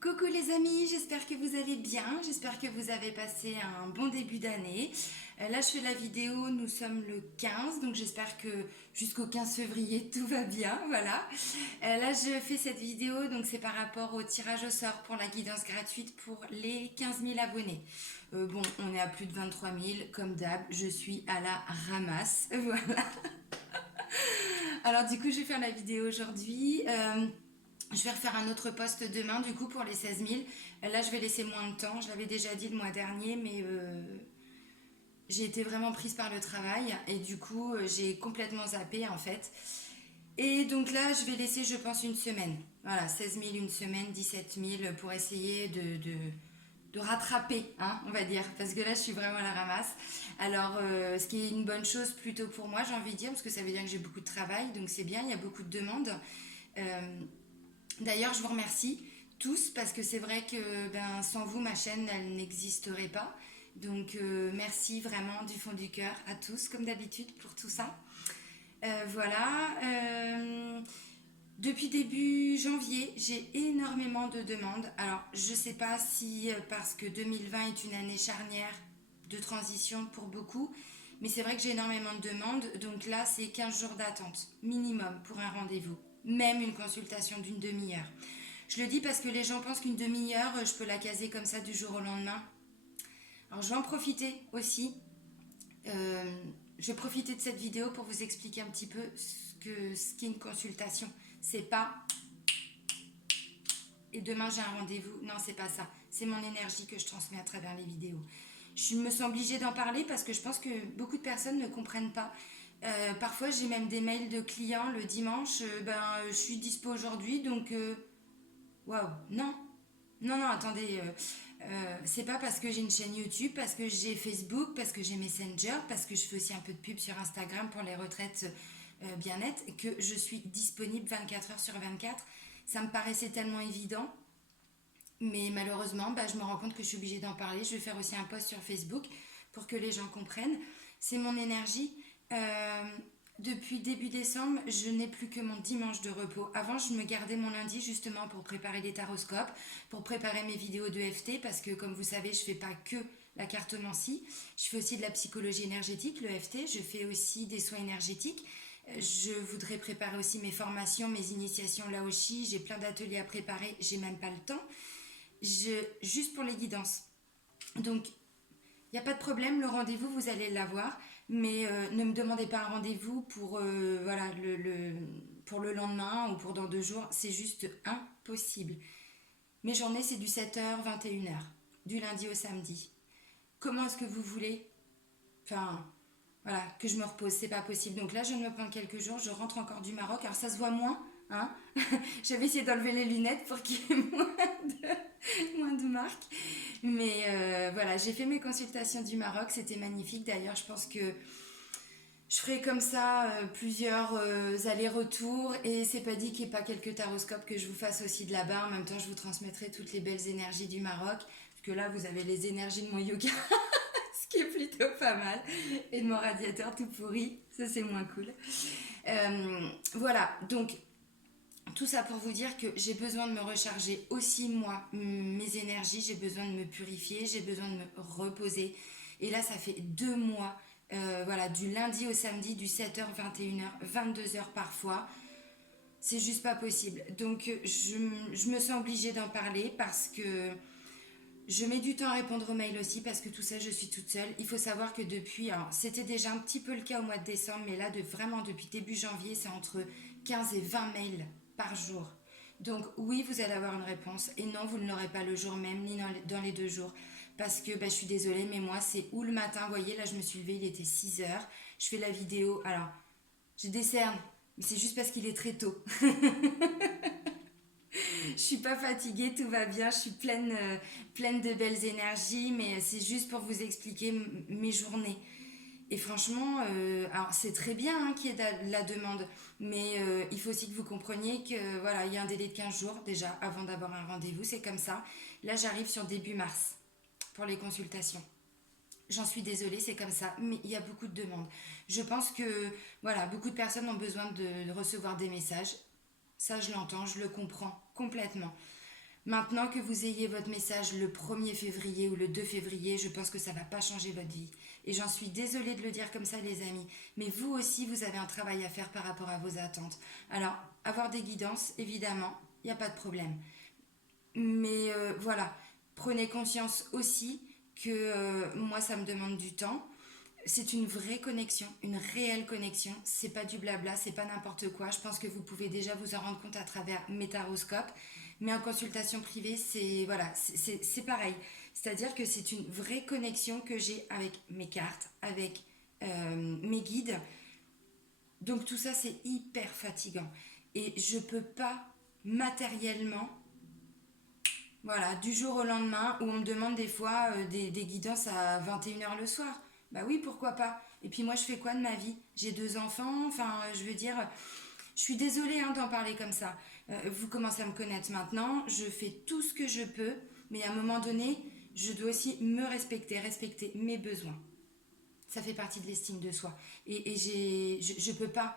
Coucou les amis, j'espère que vous allez bien, j'espère que vous avez passé un bon début d'année. Là je fais la vidéo, nous sommes le 15, donc j'espère que jusqu'au 15 février tout va bien, voilà. Là je fais cette vidéo, donc c'est par rapport au tirage au sort pour la guidance gratuite pour les 15 000 abonnés. Bon, on est à plus de 23 000, comme d'hab, je suis à la ramasse, voilà. Alors du coup je vais faire la vidéo aujourd'hui. Je vais refaire un autre post demain, du coup, pour les 16 000. Là, je vais laisser moins de temps. Je l'avais déjà dit le mois dernier, mais j'ai été vraiment prise par le travail. Et du coup, j'ai complètement zappé, en fait. Et donc là, je vais laisser, je pense, une semaine. Voilà, 16 000, une semaine, 17 000, pour essayer de rattraper, hein, on va dire. Parce que là, je suis vraiment à la ramasse. Alors, ce qui est une bonne chose plutôt pour moi, j'ai envie de dire, parce que ça veut dire que j'ai beaucoup de travail. Donc, c'est bien, il y a beaucoup de demandes. Euh, D'ailleurs, je vous remercie tous parce que c'est vrai que sans vous, ma chaîne, elle n'existerait pas. Donc, merci vraiment du fond du cœur à tous, comme d'habitude, pour tout ça. Voilà. Depuis début janvier, j'ai énormément de demandes. Alors, je ne sais pas si parce que 2020 est une année charnière de transition pour beaucoup, mais c'est vrai que j'ai énormément de demandes. Donc là, c'est 15 jours d'attente minimum pour un rendez-vous, même une consultation d'une demi-heure. Je le dis parce que les gens pensent qu'une demi-heure, je peux la caser comme ça du jour au lendemain. Alors, je vais en profiter aussi. Euh, je vais profiter de cette vidéo pour vous expliquer un petit peu ce qu'est une consultation. C'est pas et demain j'ai un rendez-vous. Non, c'est pas ça. C'est mon énergie que je transmets à travers les vidéos. Je me sens obligée d'en parler parce que je pense que beaucoup de personnes ne comprennent pas. Parfois, j'ai même des mails de clients le dimanche. Je suis dispo aujourd'hui, donc waouh, non, non, non, attendez. C'est pas parce que j'ai une chaîne YouTube, parce que j'ai Facebook, parce que j'ai Messenger, parce que je fais aussi un peu de pub sur Instagram pour les retraites bien-être que je suis disponible 24 heures sur 24. Ça me paraissait tellement évident, mais malheureusement, je me rends compte que je suis obligée d'en parler. Je vais faire aussi un post sur Facebook pour que les gens comprennent. C'est mon énergie. Euh, Depuis début décembre, je n'ai plus que mon dimanche de repos. Avant, je me gardais mon lundi justement pour préparer les taroscopes, pour préparer mes vidéos d'EFT, parce que comme vous savez, je ne fais pas que la cartomancie. Je fais aussi de la psychologie énergétique, l'EFT. Je fais aussi des soins énergétiques. Je voudrais préparer aussi mes formations, mes initiations là aussi. J'ai plein d'ateliers à préparer. J'ai même pas le temps. Juste pour les guidances. Donc, il n'y a pas de problème, le rendez-vous, vous allez l'avoir, mais ne me demandez pas un rendez-vous pour, voilà, pour le lendemain ou pour dans 2 jours, c'est juste impossible. Mes journées, c'est du 7h, 21h, du lundi au samedi. Comment est-ce que vous voulez, enfin, voilà, que je me repose, c'est pas possible. Donc là, je viens de me prendre quelques jours, je rentre encore du Maroc, alors ça se voit moins, hein. J'avais essayé d'enlever les lunettes pour qu'il y ait moins de marques. Mais voilà, j'ai fait mes consultations du Maroc, c'était magnifique. D'ailleurs, je pense que je ferai comme ça plusieurs allers-retours et c'est pas dit qu'il n'y ait pas quelques taroscopes que je vous fasse aussi de là-bas. En même temps, je vous transmettrai toutes les belles énergies du Maroc. Parce que là, vous avez les énergies de mon yoga, ce qui est plutôt pas mal. Et de mon radiateur tout pourri, ça c'est moins cool. Voilà, donc tout ça pour vous dire que j'ai besoin de me recharger aussi moi, mes énergies, j'ai besoin de me purifier, j'ai besoin de me reposer. Et là, ça fait 2 mois, voilà, du lundi au samedi, du 7h, 21h, 22h parfois. C'est juste pas possible. Donc, je me sens obligée d'en parler parce que je mets du temps à répondre aux mails aussi parce que tout ça, je suis toute seule. Il faut savoir que depuis, alors c'était déjà un petit peu le cas au mois de décembre, mais là, vraiment depuis début janvier, c'est entre 15 et 20 mails par jour. Donc oui, vous allez avoir une réponse et non, vous ne l'aurez pas le jour même ni dans les 2 jours. Parce que je suis désolée, mais moi, c'est ou le matin, vous voyez, là, je me suis levée, il était 6 heures. Je fais la vidéo, alors, je décerne, mais c'est juste parce qu'il est très tôt. Je suis pas fatiguée, tout va bien, je suis pleine de belles énergies, mais c'est juste pour vous expliquer mes journées. Et franchement, alors c'est très bien hein, qu'il y ait de la demande, mais il faut aussi que vous compreniez que voilà, il y a un délai de 15 jours déjà avant d'avoir un rendez-vous, c'est comme ça. Là, j'arrive sur début mars pour les consultations. J'en suis désolée, c'est comme ça, mais il y a beaucoup de demandes. Je pense que voilà, beaucoup de personnes ont besoin de recevoir des messages. Ça, je l'entends, je le comprends complètement. Maintenant que vous ayez votre message le 1er février ou le 2 février, je pense que ça ne va pas changer votre vie. Et j'en suis désolée de le dire comme ça, les amis. Mais vous aussi, vous avez un travail à faire par rapport à vos attentes. Alors, avoir des guidances, évidemment, il n'y a pas de problème. Mais voilà, prenez conscience aussi que moi, ça me demande du temps. C'est une vraie connexion, une réelle connexion. C'est pas du blabla, c'est pas n'importe quoi. Je pense que vous pouvez déjà vous en rendre compte à travers mes taroscopes. Mais en consultation privée, c'est voilà, c'est pareil. C'est-à-dire que c'est une vraie connexion que j'ai avec mes cartes, avec mes guides. Donc tout ça, c'est hyper fatigant. Et je peux pas matériellement, voilà, du jour au lendemain, où on me demande des fois des guidances à 21h le soir. Bah oui, pourquoi pas. Et puis moi, je fais quoi de ma vie? J'ai 2 enfants, enfin, je veux dire, je suis désolée hein, d'en parler comme ça. Vous commencez à me connaître maintenant, je fais tout ce que je peux, mais à un moment donné, je dois aussi me respecter, respecter mes besoins. Ça fait partie de l'estime de soi. Je ne peux pas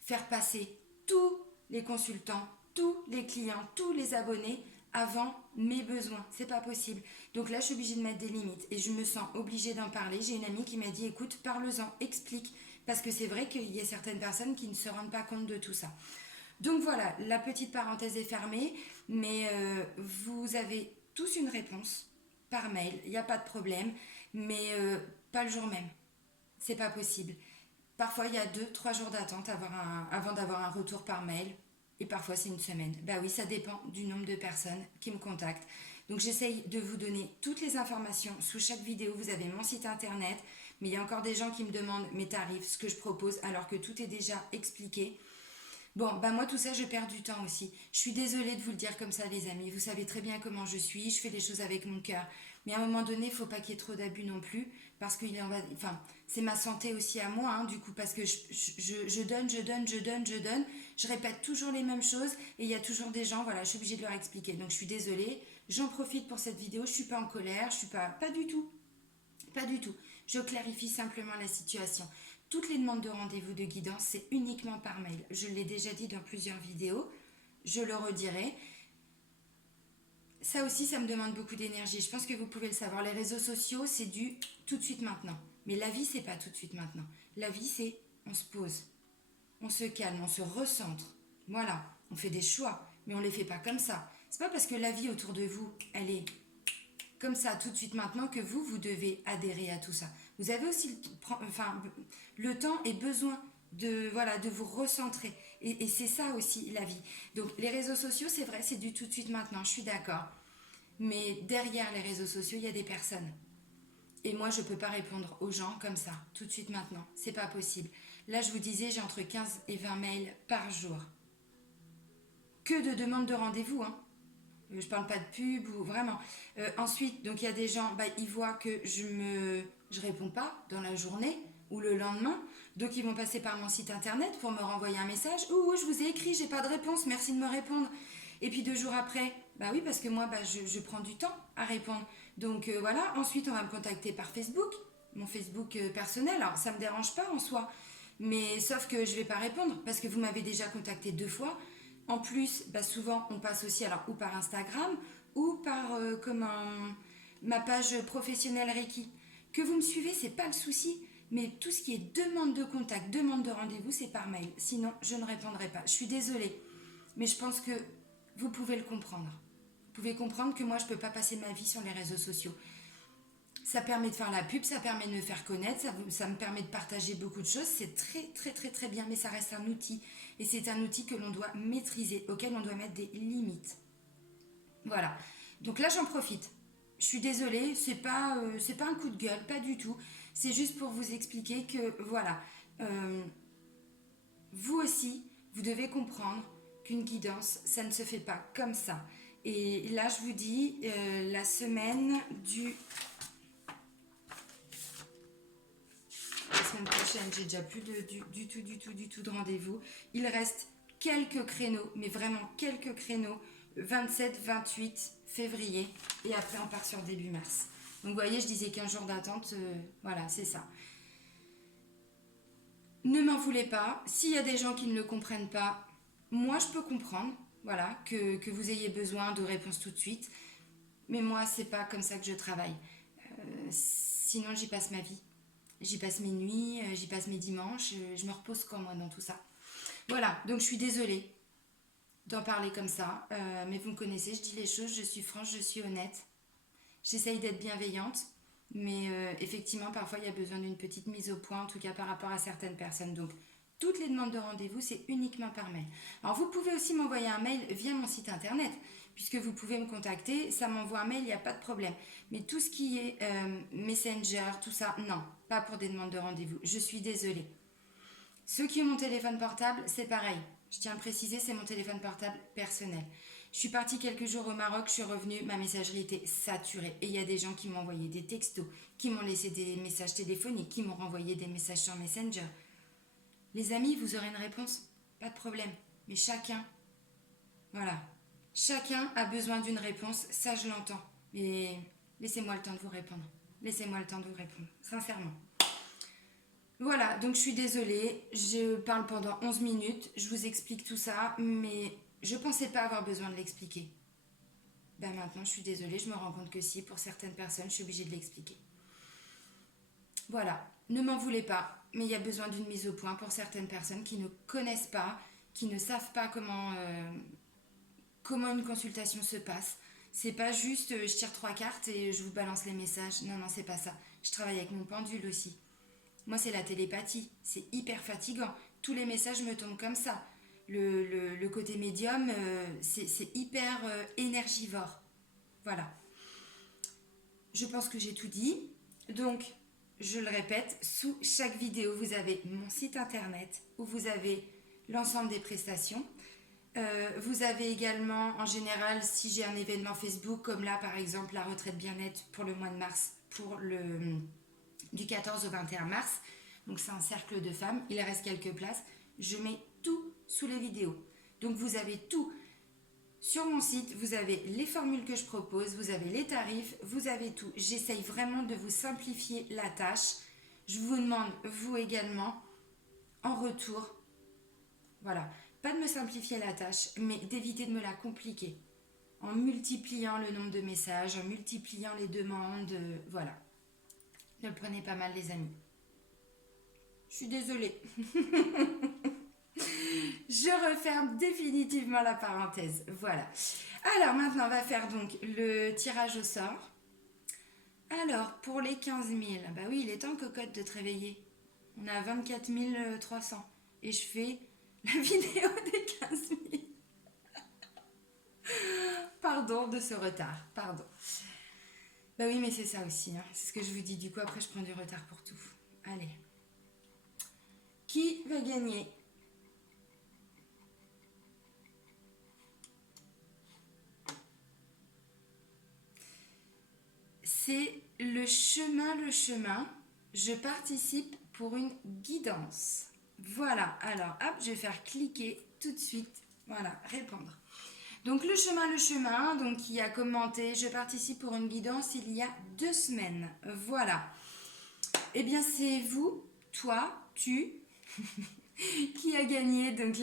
faire passer tous les consultants, tous les clients, tous les abonnés avant mes besoins. C'est pas possible. Donc là, je suis obligée de mettre des limites et je me sens obligée d'en parler. J'ai une amie qui m'a dit, écoute, parle-en, explique. Parce que c'est vrai qu'il y a certaines personnes qui ne se rendent pas compte de tout ça. Donc voilà, la petite parenthèse est fermée, mais vous avez tous une réponse par mail, il n'y a pas de problème, mais pas le jour même. C'est pas possible. Parfois, il y a 2, 3 jours d'attente avant d'avoir un retour par mail. Et parfois, c'est une semaine. Bah oui, ça dépend du nombre de personnes qui me contactent. Donc, j'essaye de vous donner toutes les informations. Sous chaque vidéo, vous avez mon site internet. Mais il y a encore des gens qui me demandent mes tarifs, ce que je propose, alors que tout est déjà expliqué. Bon, bah moi tout ça, je perds du temps aussi. Je suis désolée de vous le dire comme ça, les amis. Vous savez très bien comment je suis. Je fais les choses avec mon cœur. Mais à un moment donné, il ne faut pas qu'il y ait trop d'abus non plus. Parce que enfin, c'est ma santé aussi à moi, hein, du coup. Parce que je donne, je donne, je donne, je donne. Je répète toujours les mêmes choses. Et il y a toujours des gens, voilà, je suis obligée de leur expliquer. Donc je suis désolée. J'en profite pour cette vidéo. Je ne suis pas en colère. Je suis pas du tout. Pas du tout. Je clarifie simplement la situation. Toutes les demandes de rendez-vous de guidance, c'est uniquement par mail. Je l'ai déjà dit dans plusieurs vidéos. Je le redirai. Ça aussi, ça me demande beaucoup d'énergie. Je pense que vous pouvez le savoir. Les réseaux sociaux, c'est du tout de suite maintenant. Mais la vie, c'est pas tout de suite maintenant. La vie, c'est on se pose, on se calme, on se recentre. Voilà, on fait des choix, mais on les fait pas comme ça. C'est pas parce que la vie autour de vous, elle est comme ça tout de suite maintenant que vous devez adhérer à tout ça. Vous avez aussi le temps et besoin de vous recentrer. Et c'est ça aussi la vie. Donc les réseaux sociaux, c'est vrai, c'est du tout de suite maintenant, je suis d'accord. Mais derrière les réseaux sociaux, il y a des personnes. Et moi, je ne peux pas répondre aux gens comme ça, tout de suite maintenant. C'est pas possible. Là, je vous disais, j'ai entre 15 et 20 mails par jour. Que de demandes de rendez-vous, hein. Je parle pas de pub ou vraiment. Ensuite, donc il y a des gens, ils voient que je réponds pas dans la journée ou le lendemain, donc ils vont passer par mon site internet pour me renvoyer un message. Ouh, je vous ai écrit, j'ai pas de réponse, merci de me répondre. Et puis 2 jours après, bah oui, parce que moi, je prends du temps à répondre. Donc voilà. Ensuite, on va me contacter par Facebook, mon Facebook personnel. Alors ça me dérange pas en soi, mais sauf que je vais pas répondre parce que vous m'avez déjà contacté 2 fois. En plus, souvent, on passe aussi alors ou par Instagram ou par ma page professionnelle Reiki. Que vous me suivez, c'est pas le souci. Mais tout ce qui est demande de contact, demande de rendez-vous, c'est par mail. Sinon, je ne répondrai pas. Je suis désolée. Mais je pense que vous pouvez le comprendre. Vous pouvez comprendre que moi, je ne peux pas passer ma vie sur les réseaux sociaux. Ça permet de faire la pub, ça permet de me faire connaître, ça me permet de partager beaucoup de choses. C'est très, très, très, très bien, mais ça reste un outil. Et c'est un outil que l'on doit maîtriser, auquel on doit mettre des limites. Voilà. Donc là, j'en profite. Je suis désolée, c'est pas un coup de gueule, pas du tout. C'est juste pour vous expliquer que, voilà, vous aussi, vous devez comprendre qu'une guidance, ça ne se fait pas comme ça. Et là, je vous dis, la semaine prochaine, j'ai déjà plus du tout de rendez-vous. Il reste quelques créneaux, mais vraiment quelques créneaux, 27, 28 février, et après on part sur début mars. Donc vous voyez, je disais 15 jours d'attente, voilà, c'est ça. Ne m'en voulez pas, s'il y a des gens qui ne le comprennent pas, moi je peux comprendre, voilà, que vous ayez besoin de réponses tout de suite. Mais moi, c'est pas comme ça que je travaille. Sinon, j'y passe ma vie. J'y passe mes nuits, j'y passe mes dimanches, je me repose quand moi dans tout ça. Voilà, donc je suis désolée d'en parler comme ça, mais vous me connaissez, je dis les choses, je suis franche, je suis honnête. J'essaye d'être bienveillante, mais effectivement, parfois, il y a besoin d'une petite mise au point, en tout cas par rapport à certaines personnes. Donc, toutes les demandes de rendez-vous, c'est uniquement par mail. Alors, vous pouvez aussi m'envoyer un mail via mon site internet, puisque vous pouvez me contacter, ça m'envoie un mail, il n'y a pas de problème. Mais tout ce qui est Messenger, tout ça, non, pas pour des demandes de rendez-vous. Je suis désolée. Ceux qui ont mon téléphone portable, c'est pareil. Je tiens à préciser, c'est mon téléphone portable personnel. Je suis partie quelques jours au Maroc, je suis revenue, ma messagerie était saturée. Et il y a des gens qui m'ont envoyé des textos, qui m'ont laissé des messages téléphoniques, qui m'ont renvoyé des messages sur Messenger. Les amis, vous aurez une réponse, pas de problème. Mais chacun, voilà, chacun a besoin d'une réponse, ça je l'entends. Mais laissez-moi le temps de vous répondre. Laissez-moi le temps de vous répondre, sincèrement. Voilà, donc je suis désolée, je parle pendant 11 minutes, je vous explique tout ça, mais je pensais pas avoir besoin de l'expliquer. Ben maintenant, je suis désolée, je me rends compte que si, pour certaines personnes, je suis obligée de l'expliquer. Voilà, ne m'en voulez pas, mais il y a besoin d'une mise au point pour certaines personnes qui ne connaissent pas, qui ne savent pas comment une consultation se passe. C'est pas juste je tire 3 cartes et je vous balance les messages. Non, non, c'est pas ça. Je travaille avec mon pendule aussi. Moi, c'est la télépathie. C'est hyper fatigant. Tous les messages me tombent comme ça. Le côté médium, c'est hyper énergivore. Voilà. Je pense que j'ai tout dit. Donc, je le répète, sous chaque vidéo, vous avez mon site internet où vous avez l'ensemble des prestations. Vous avez également, en général, si j'ai un événement Facebook, comme là, par exemple, la retraite bien-être pour le mois de mars, du 14 au 21 mars. Donc, c'est un cercle de femmes. Il reste quelques places. Je mets tout sous les vidéos. Donc, vous avez tout. Sur mon site, vous avez les formules que je propose, vous avez les tarifs, vous avez tout. J'essaye vraiment de vous simplifier la tâche. Je vous demande, vous également, en retour, voilà, pas de me simplifier la tâche, mais d'éviter de me la compliquer. En multipliant le nombre de messages, en multipliant les demandes, voilà. Ne le prenez pas mal, les amis. Je suis désolée. Je referme définitivement la parenthèse. Voilà. Alors maintenant, on va faire donc le tirage au sort. Alors, pour les 15 000, bah oui, il est temps, cocotte, de te réveiller. On a 24 300. Et je fais la vidéo des 15 000. Pardon de ce retard. Pardon. Bah oui, mais c'est ça aussi. Hein. C'est ce que je vous dis. Du coup, après, je prends du retard pour tout. Allez. Qui va gagner ? C'est le chemin. Je participe pour une guidance. Voilà, alors hop, je vais faire cliquer tout de suite. Voilà, répondre. Donc le chemin, donc qui a commenté, je participe pour une guidance il y a 2 semaines. Voilà. Eh bien c'est vous, toi, tu, qui a gagné donc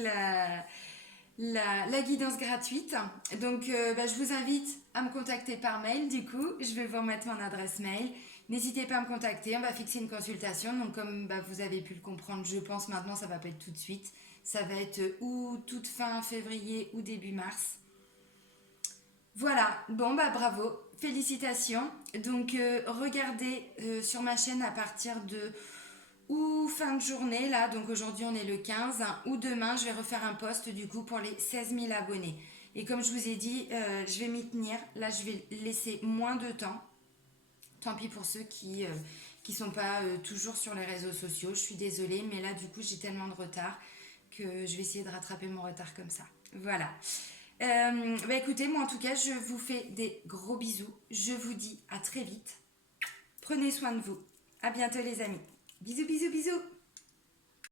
la guidance gratuite. Donc je vous invite à me contacter par mail. Du coup, je vais vous remettre mon adresse mail. N'hésitez pas à me contacter, on va fixer une consultation. Donc comme vous avez pu le comprendre, je pense maintenant ça va pas être tout de suite. Ça va être ou toute fin février ou début mars. Voilà, bon bravo, félicitations. Donc regardez sur ma chaîne à partir de ou fin de journée, là, donc aujourd'hui on est le 15, hein, ou demain je vais refaire un post du coup pour les 16 000 abonnés. Et comme je vous ai dit, je vais m'y tenir. Là, je vais laisser moins de temps. Tant pis pour ceux qui sont pas toujours sur les réseaux sociaux. Je suis désolée, mais là, du coup, j'ai tellement de retard que je vais essayer de rattraper mon retard comme ça. Voilà. Écoutez, moi en tout cas, je vous fais des gros bisous. Je vous dis à très vite. Prenez soin de vous. À bientôt les amis. Bisous, bisous, bisous.